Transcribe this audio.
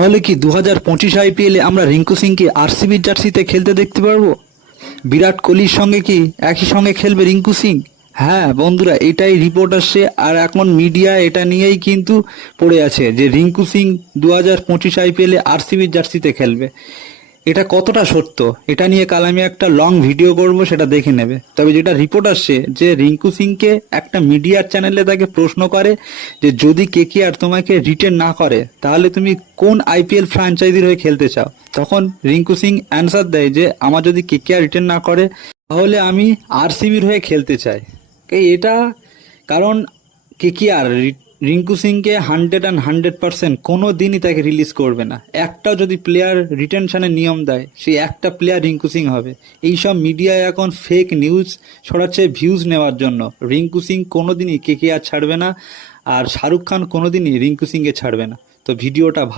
তাহলে কি 2025 আইপিএলে আমরা রিঙ্কু সিংকে আরসিবির জার্সিতে খেলতে দেখতে পারবো? বিরাট কোহলির সঙ্গে কি একই সঙ্গে খেলবে রিঙ্কু সিং? হ্যাঁ বন্ধুরা, এটাই রিপোর্ট আসছে, আর এখন মিডিয়া এটা নিয়েই কিন্তু পড়ে আছে যে রিঙ্কু সিং 2025 আইপিএলে আরসিবির জার্সিতে খেলবে। এটা কতটা সত্য এটা নিয়ে কাল আমি একটা লং ভিডিও করব, সেটা দেখে নেবে। তবে যেটা রিপোর্ট আসছে যে রিঙ্কু সিংকে একটা মিডিয়ার চ্যানেলে তাকে প্রশ্ন করে যে যদি কেকেআর তোমাকে রিটেন না করে তাহলে তুমি কোন আইপিএল ফ্র্যাঞ্চাইজির হয়ে খেলতে চাও। তখন রিঙ্কু সিং অ্যান্সার দেয় যে আমার যদি কেকেআর রিটেন না করে তাহলে আমি আরসিবির হয়ে খেলতে চাই। এটা কারণ কেকেআর রিঙ্কু সিংকে 100% কোনো দিনই তাকে রিলিজ করবে না। একটাও যদি প্লেয়ার রিটেনশনের নিয়ম দেয় সেই একটা প্লেয়ার রিঙ্কু সিং হবে। এইসব মিডিয়ায় এখন ফেক নিউজ ছড়াচ্ছে ভিউজ নেওয়ার জন্য। রিঙ্কু সিং কোনো দিনই কেকেআর ছাড়বে না, আর শাহরুখ খান কোনো দিনই রিঙ্কু সিংকে ছাড়বে না। তো ভিডিওটা